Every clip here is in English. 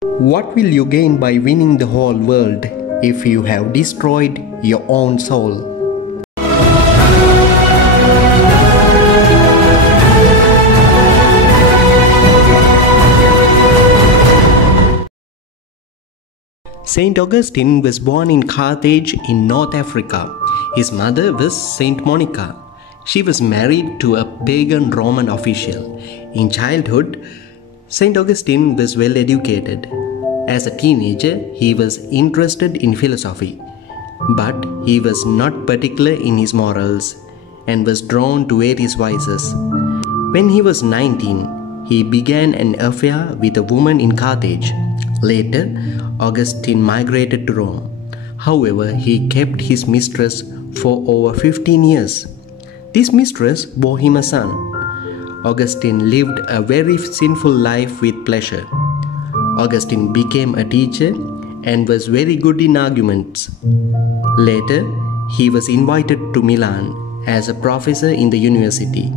What will you gain by winning the whole world if you have destroyed your own soul? Saint Augustine was born in Carthage in North Africa. His mother was Saint Monica. She was married to a pagan Roman official. In childhood, Saint Augustine was well educated. As a teenager, he was interested in philosophy, but he was not particular in his morals and was drawn to various vices. When he was 19, he began an affair with a woman in Carthage. Later, Augustine migrated to Rome. However, he kept his mistress for over 15 years. This mistress bore him a son. Augustine lived a very sinful life with pleasure. Augustine became a teacher and was very good in arguments. Later, he was invited to Milan as a professor in the university.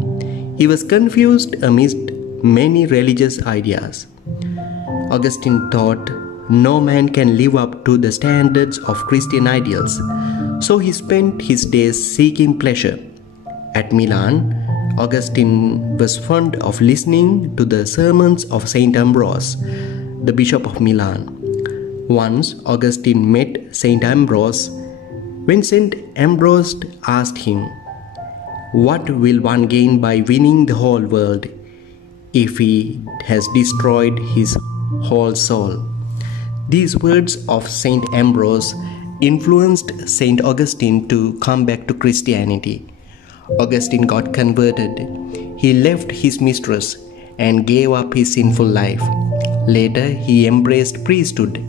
He was confused amidst many religious ideas. Augustine thought no man can live up to the standards of Christian ideals, so he spent his days seeking pleasure. At Milan, Augustine was fond of listening to the sermons of Saint Ambrose, the Bishop of Milan. Once Augustine met Saint Ambrose. When Saint Ambrose asked him, "What will one gain by winning the whole world if he has destroyed his whole soul?" These words of Saint Ambrose influenced Saint Augustine to come back to Christianity. Augustine got converted. He left his mistress and gave up his sinful life. Later, he embraced priesthood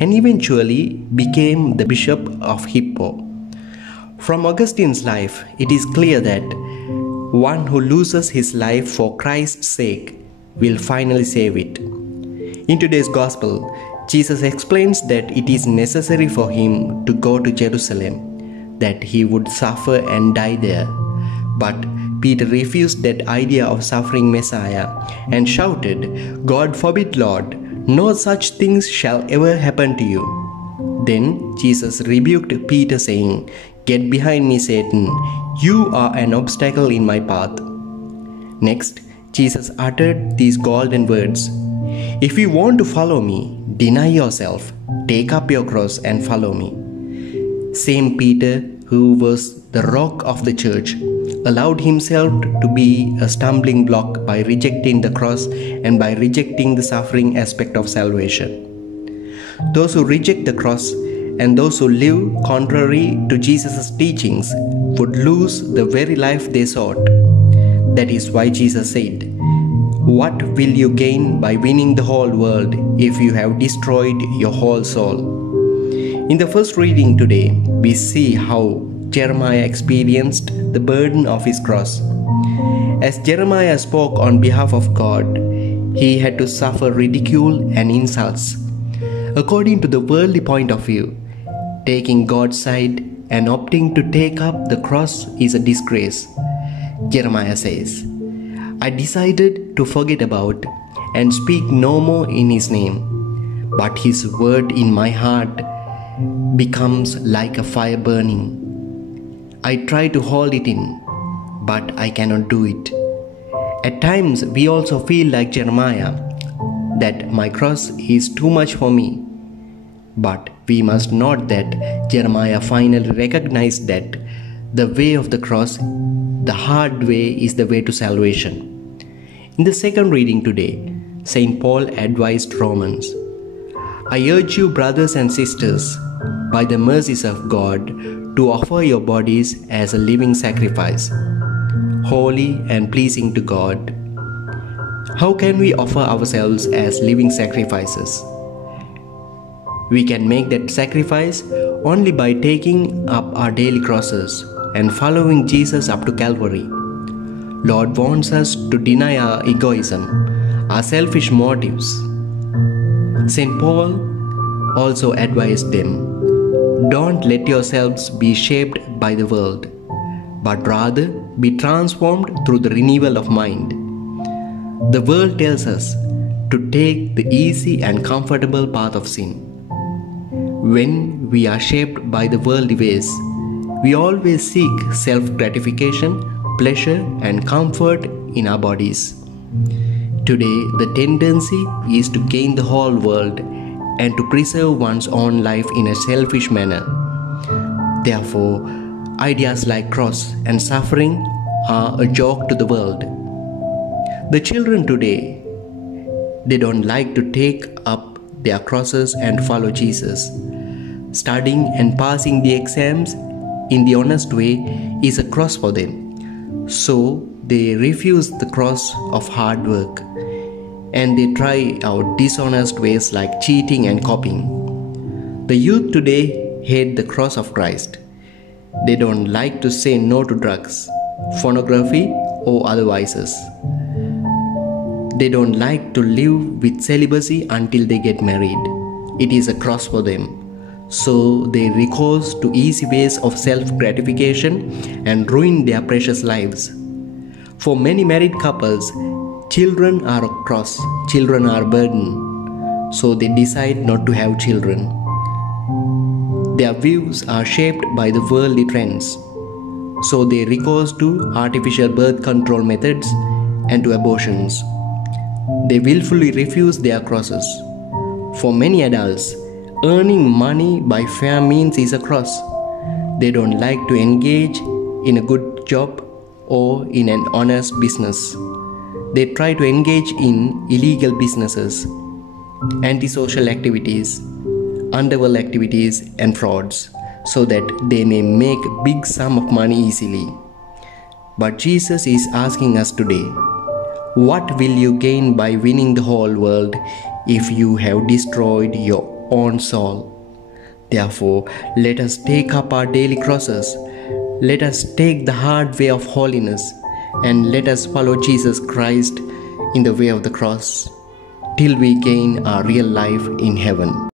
and eventually became the Bishop of Hippo. From Augustine's life, it is clear that one who loses his life for Christ's sake will finally save it. In today's Gospel, Jesus explains that it is necessary for him to go to Jerusalem, that he would suffer and die there. But Peter refused that idea of suffering Messiah and shouted, "God forbid, Lord, no such things shall ever happen to you." Then Jesus rebuked Peter, saying, "Get behind me, Satan. You are an obstacle in my path." Next, Jesus uttered these golden words, "If you want to follow me, deny yourself, take up your cross and follow me." Same Peter, who was the rock of the church, allowed himself to be a stumbling block by rejecting the cross and by rejecting the suffering aspect of salvation. Those who reject the cross and those who live contrary to Jesus' teachings would lose the very life they sought. That is why Jesus said, "What will you gain by winning the whole world if you have destroyed your whole soul?" In the first reading today, we see how Jeremiah experienced the burden of his cross. As Jeremiah spoke on behalf of God, he had to suffer ridicule and insults. According to the worldly point of view, taking God's side and opting to take up the cross is a disgrace. Jeremiah says, "I decided to forget about and speak no more in his name, but his word in my heart becomes like a fire burning. I try to hold it in, but I cannot do it." At times, we also feel like Jeremiah, that my cross is too much for me. But we must note that Jeremiah finally recognized that the way of the cross, the hard way, is the way to salvation. In the second reading today, St. Paul advised Romans, "I urge you, brothers and sisters, by the mercies of God, to offer your bodies as a living sacrifice, holy and pleasing to God." How can we offer ourselves as living sacrifices? We can make that sacrifice only by taking up our daily crosses and following Jesus up to Calvary. Lord wants us to deny our egoism, our selfish motives. St. Paul also advised them, "Don't let yourselves be shaped by the world, but rather be transformed through the renewal of mind." The world tells us to take the easy and comfortable path of sin. When we are shaped by the worldly ways, we always seek self-gratification, pleasure, and comfort in our bodies. Today, the tendency is to gain the whole world and to preserve one's own life in a selfish manner. Therefore, ideas like cross and suffering are a joke to the world. The children today, they don't like to take up their crosses and follow Jesus. Studying and passing the exams in the honest way is a cross for them. So they refuse the cross of hard work and they try out dishonest ways like cheating and copying. The youth today hate the cross of Christ. They don't like to say no to drugs, pornography, or other vices. They don't like to live with celibacy until they get married. It is a cross for them. So they recourse to easy ways of self-gratification and ruin their precious lives. For many married couples, children are a cross, children are a burden. So they decide not to have children. Their views are shaped by the worldly trends. So they recourse to artificial birth control methods and to abortions. They willfully refuse their crosses. For many adults, earning money by fair means is a cross. They don't like to engage in a good job or in an honest business. They try to engage in illegal businesses, antisocial activities, underworld activities and frauds so that they may make big sum of money easily. But Jesus is asking us today, what will you gain by winning the whole world if you have destroyed your own soul? Therefore, let us take up our daily crosses. Let us take the hard way of holiness and let us follow Jesus Christ in the way of the cross till we gain our real life in heaven.